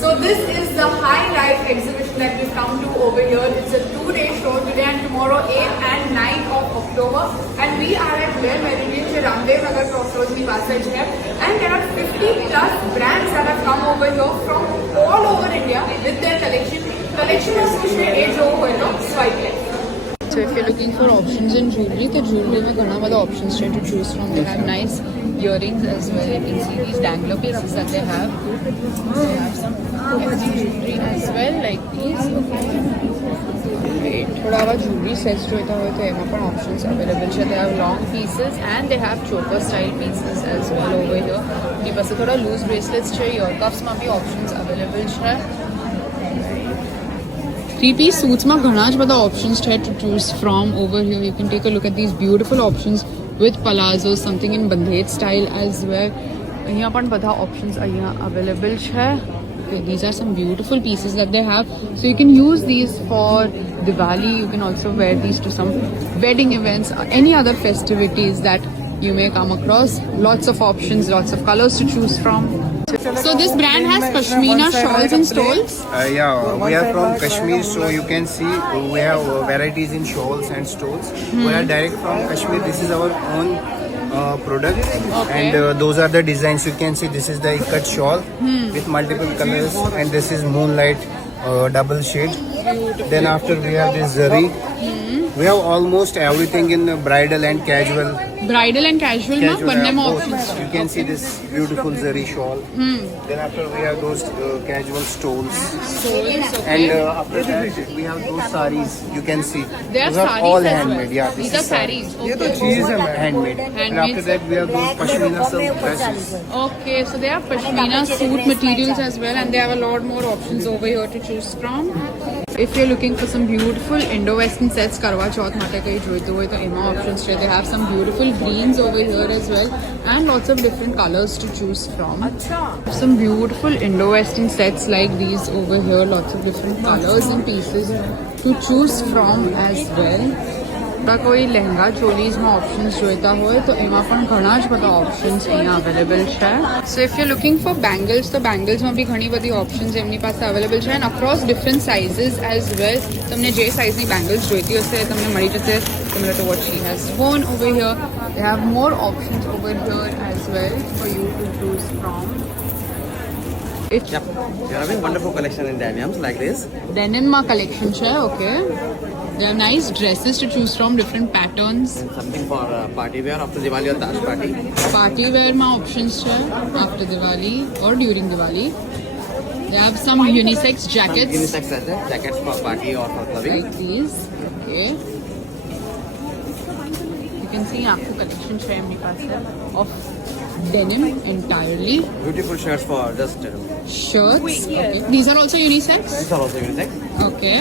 So this is the High Life exhibition that we've come to over here. It's a 2-day show, today and tomorrow, 8th and 9th of October. And we are at Le Meridien, Ramdev Nagar Crossroads in Passage here. And there are 50 plus brands that have come over here from all over India with their collection. Collection of which age over here, swipe left. So if you're looking for options in jewelry, the jewelry में घना वाला options है to choose from. They have nice earrings as well. You can see these dangler pieces that they have. They have some hefty jewelry as well, like these. थोड़ा आवा jewelry sets Joita हो तो एमा पण options available है. They have long pieces and they have choker style pieces as well over here. ये बस थोड़ा loose bracelets चाहिए और cuffs में भी options available है. 3-piece suits में घना ज बड़ा options है to choose from over here. You can take a look at these beautiful options with palazzo, something in bandhej style as well. यहाँ पण बड़ा options यहाँ available है. Okay, these are some beautiful pieces that they have. So you can use these for Diwali. You can also wear these to some wedding events or any other festivities that you may come across. Lots of options, lots of colors to choose from. So this brand has Pashmina shawls and stoles? Yeah, we are from Kashmir, so you can see we have varieties in shawls and stoles. We are direct from Kashmir. This is our own product, and those are the designs. You can see this is the ikat shawl with multiple colors, and this is moonlight double shade. Then after we have this zari. We have almost everything in bridal and casual. Bridal and casual में बनने में options. You can see this beautiful zari shawl. Then after we have those casual stoles. Stoles, okay. And after that we have those saris. You can see. They are those are saris all as well. handmade. Yeah, These are saris. ये तो Okay. चीज है handmade. And after that we have those pashmina silk dresses. Okay, so they have Pashmina suit materials as well, and they have a lot more options over here to choose from. If you're looking for some beautiful Indo-Western sets, Karwa Chauth માટે કઈ જોઈતું હોય તો એમાં options છે. They have some beautiful greens over here as well, and lots of different colors to choose from. Some beautiful Indo-Western sets like these over here, lots of different colors and pieces to choose from as well. कोई लहंगा चोलीज में options જોઈતા હોય તો એમાં પણ ઘણા જ બધા ઓપ્શન્સ અહીંયા અવેલેબલ છે. સો if you looking for bangles તો બેંગલ્સમાં બી ઘણી બધી ઓપ્શન્સ એમની પાસે અવેલેબલ છે, and across different sizes as well. તમને જે સાઇઝની બેંગલ્સ જોઈતી હશે તમને મળી જશે. Similar to what she has worn over here. They have more options over here as well for you to choose from. Yep, we are having wonderful collection in denims like this. ડેનિમમાં collection છે. Okay, there are nice dresses to choose from, different patterns. And something for party wear after Diwali or Taj party. Party wear માં options છે after Diwali or during Diwali. They have some unisex jackets Unisex jackets for party or for clubbing. like these. Okay, you can see आपको collection છે એમની પાસે of denim entirely. Beautiful shirts for just Shirts. Okay. These are also unisex. these are also unisex. Okay.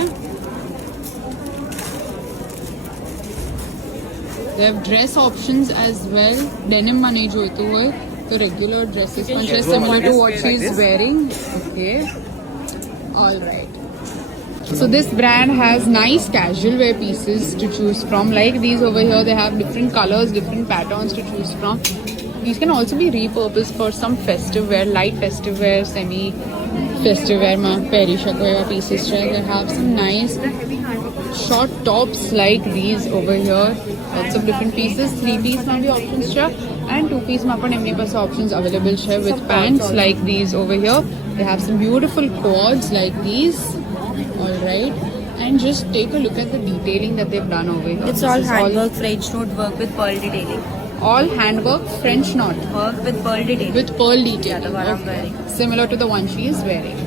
They have dress options as well. Denim માં નહીં જોઈતું હોય તો regular dresses પણ છે, similar to what she is wearing. Okay. All right. So this brand has nice casual wear pieces to choose from. Like these over here, they have different colors, different patterns to choose from. These can also be repurposed for some festive wear, light festive wear, semi-festive wear માં પહેરી શકો એવા pieces છે. They have some nice short tops like these over here. Lots of different pieces. 3-piece માં भी options છે, and 2-piece માં પણ એમની પાસે options available છે with pants like these over here. They have some beautiful quads like these. All right. And just take a look at the detailing that they've done over here. It's all handwork, French note work with pearl detailing. All handwork, French knot Work with pearl detailing. with pearl detailing. Yeah, the one I'm wearing. Similar to the one she is wearing.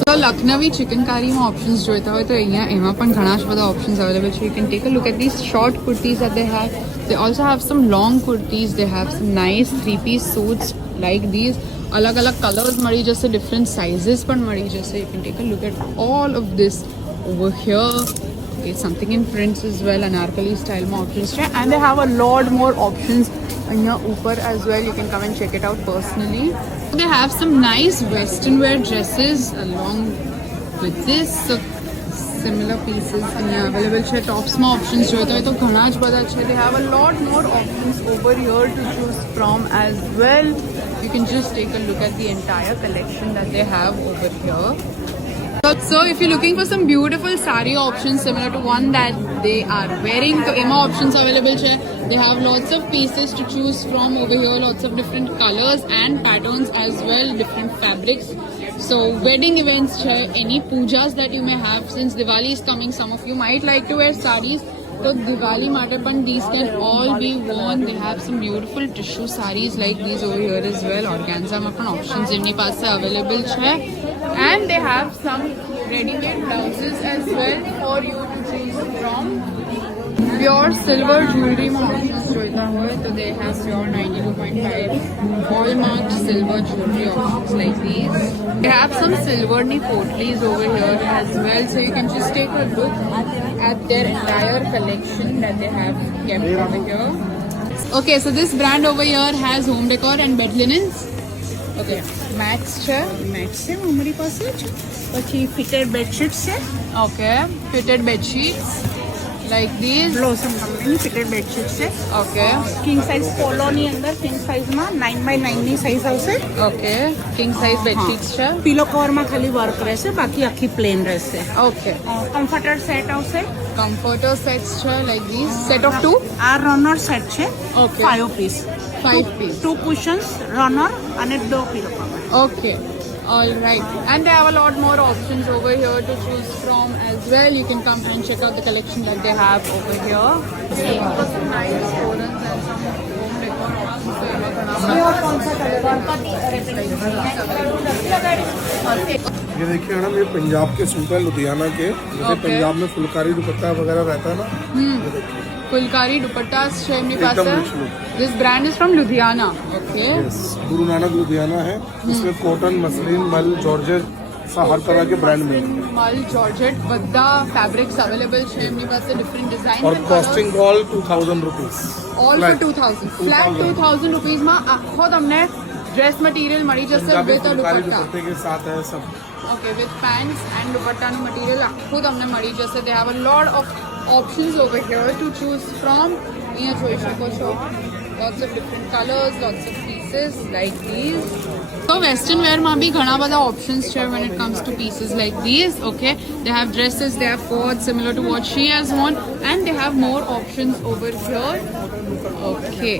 So Lucknowi ચિકનકારીમાં options જોઈતા હોય તો અહીંયા એમાં પણ ઘણા જ બધા options available છે. You can take a look at these short kurtis that they have. They also have some long kurtis. They have some nice 3-piece suits like these. अलग अलग colors મળી જશે, different sizes પણ મળી જશે. You can take a look at all of this over here. Okay, something in prints as well, anarkali style में options છે, and they have a lot more options અહીંયા ઉપર as well. You can come and check it out personally. They have some nice western wear dresses along with this. So similar pieces અહીંયા available છે. Tops માં options જોઈતા હોય તો ઘણા જ બધા છે. They have a lot more options over here to choose from as well. You can just take a look at the entire collection that they have over here. So if you're looking for some beautiful sari options similar to one that they are wearing, so Emma options available here. They have lots of pieces to choose from over here, lots of different colors and patterns as well, different fabrics. So wedding events here, any pujas that you may have, since Diwali is coming, some of you might like to wear saris. So Diwali Matapan, these can all be worn. They have some beautiful tissue saris like these over here as well. Organza Matapan options in available here. And they have some ready-made blouses as well for you to choose from. Pure silver jewelry options joita hoy to they have pure 92.5 hallmark silver jewelry options like these. They have some silver-ny potleys over here as well, so you can just take a look at their entire collection that they have kept over here. Okay, so this brand over here has home decor and bed linens. Okay, Max છે અમારી પાસે પછી fitted બેડશીટ્સ છે. Okay, fitted bed sheets like these. Blossom કંપનીની fitted bedsheet છે. Okay, king size પોલોની અંદર king સાઇઝમાં 9x9 ની size આવશે. okay, king size bed sheets છે. પીલો કવરમાં ખાલી વર્ક રહેશે, બાકી આખી પ્લેન રહેશે. Okay, કમ્ફર્ટર સેટ આવશે. comforter sets છે like these. Set of two. આ રનર સેટ છે. Okay. 5 piece. 5 piece. 2 cushions, runner અને 2 pillow cover. Okay. All right. And they have a lot more options over here to choose from as well. You can come and check out the collection that they have over here. Some nice colorants and some home decor options. ये देखिए madam, ये पंजाब के suit है, लुधियाना के. जैसे Okay. Punjab में फुलकारी दुपट्टा वगैरह रहता है ना, ये देखिए. Fulkari dupattas છે એમની પાસે. एकदम rich look. This brand is from Ludhiana. Okay. Yes, Guru Nanak Ludhiana है. इसमें कॉटन, मसलिन, मल, जॉर्जेट हर तरह के ब्रांड मिलेंगे. Mal, Georgette, બધા fabrics available છે એમની પાસે, different designs और and costing colors. All 2000 rupees. All for 2000. Flat 2000 rupees માં આખો તમને dress material મળી જશે Punjabi with a Phulkari dupatta. दुपट्टे के साथ है सब. Okay, with pants and dupatta નું material આખું તમને મળી જશે. They have a lot of options over here to choose from. અહીંયા જોઈ શકો છો. Lots of different colors, lots of pieces like these. So western wear માં બી ઘણા બધા options છે when it comes to pieces like these. Okay, they have dresses, they have coats similar to what she has worn, and they have more options over here. Okay.